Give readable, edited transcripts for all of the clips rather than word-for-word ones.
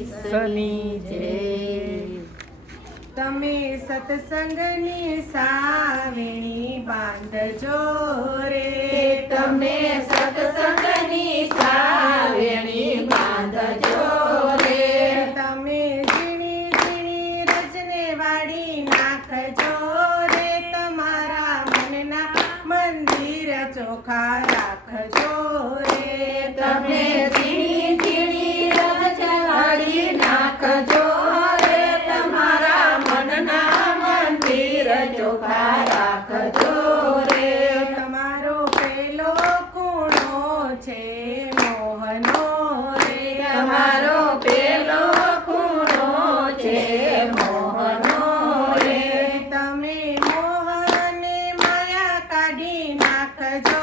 સની જય. તમે સત્સંગની સાવેણી બાંધજો રે. તમે સત્સંગની સાવેણી બાંધજો રે. તમે ઝીણી ઝીણી રચને વાળી નાખજો રે. તમારા મનના મંદિર ચોખા રાખજો રે. તમે ઝીણી ઝીણી રચવાળી નાખજો રે. તમારા મનના મંદિર ચોખા રાખજો રે. તમારો પેલો કૂણો છે મોહનો રે. તમારો પેલો ખૂણો છે મોહનો રે. તમે મોહને માયા કાઢી નાખજો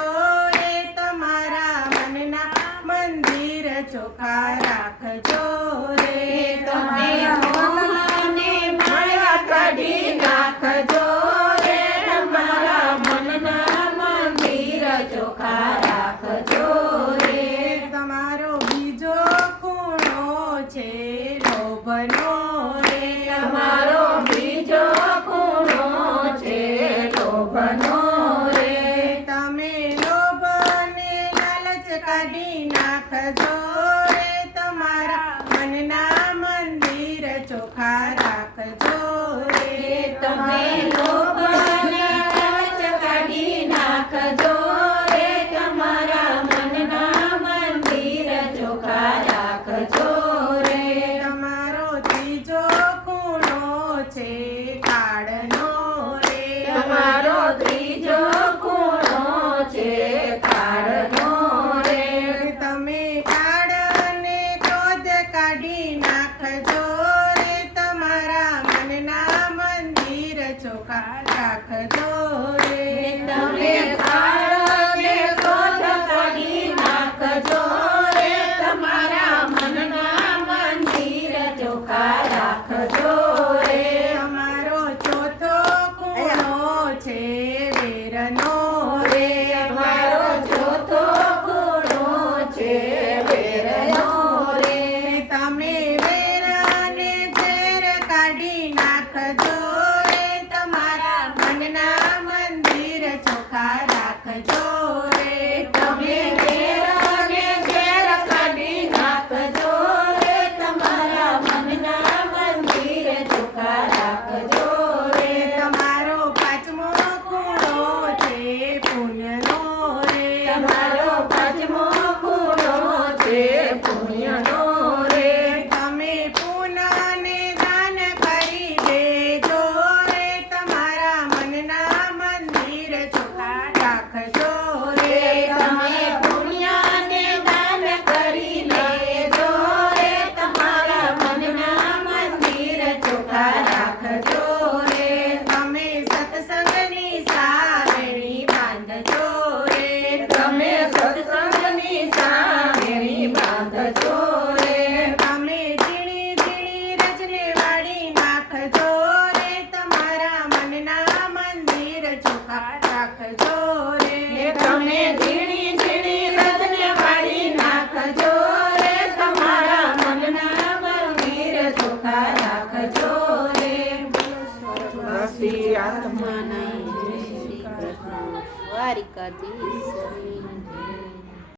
રે. તમારા મનના મંદિર ચોખા રાખજો રે. તમે મોહને માયા કાઢી નાખજો રે. તમારા મનના મંદિર ચોખા રાખજો રે. તમારો બીજો ખૂણો છે લોભનો રે. તમારો બીજો ખૂણો છે લોભનો રે. તમે લોભને લાલચ કાઢી નાખજો રે. તમારા મનના મંદિર ચોખા રાખજો રે. તમે લોભને લાલચ કાઢી નાખજો રે. તમારા મનના મંદિર ચોખા રાખજો રે. તમારો ત્રીજો ખૂણો છે કાળનો રે. તમારો ત્રીજો ખૂણો છે કાળનો રે. તમે કાળને ક્રોધ કાઢી નાખજો રે. તમારા મનના મંદિર ચોખા રાખજો રે. તમે કાળને ક્રોધ કાઢી નાખજો રે. તમારા મનના મંદિર ચોખા રાખજો રે. તમારો ચોથો ખૂણો છે વેરનો રે. તમારો ચોથો ખૂણો છે વેરનો રે. તમે વેરાને ઝેર કાઢી નાખજો રે. તમારા મનના મંદિર ચોખા રાખજો રે. તમે વેરાને ઝેર કાઢી નાખજો રે. તમારા મનના મંદિર ચોખા રાખજો રે. તમારો પાંચમો ખૂણો છે પુણ્યનો રે. તમારો પાંચમો ખૂણો છે પુણ્યનો રે. તમે પુનાને દાન કરી દેજો રે. તમારા મનના મંદિર ચોખા રાખજો રે. તમે પુણ્યને દાન કરી લેજો રે. તમારા મનના મંદિર ચોખા રાખજો રે. તમે સત્સંગની સાવેણી બાંધજો રે. તમે સત્સંગની સાવેણી બાંધજો રે. તમે ઝીણી ઝીણી રચને વાળી નાખજો રે. તમારા મનના મંદિર ચોખા રાખજો રે. તમે ઝીણી ઝીણી રચને વાળી નાખજો રે. તમારા મનના મંદિર ચોખા રાખજો રે. સ્વર્ગવાસી આત્માના જય શ્રી કૃષ્ણ. દ્વારિકાધીશ.